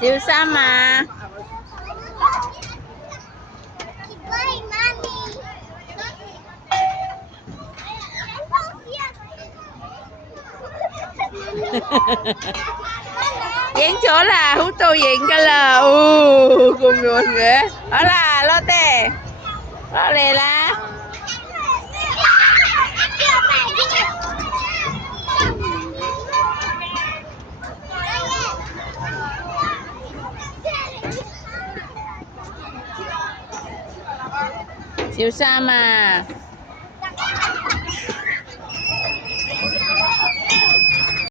Siêu sama. Yang chỗ là hú tô diện cái là cùng luôn kìa. Đó là lo tè. Lo lề là. Siêu sama.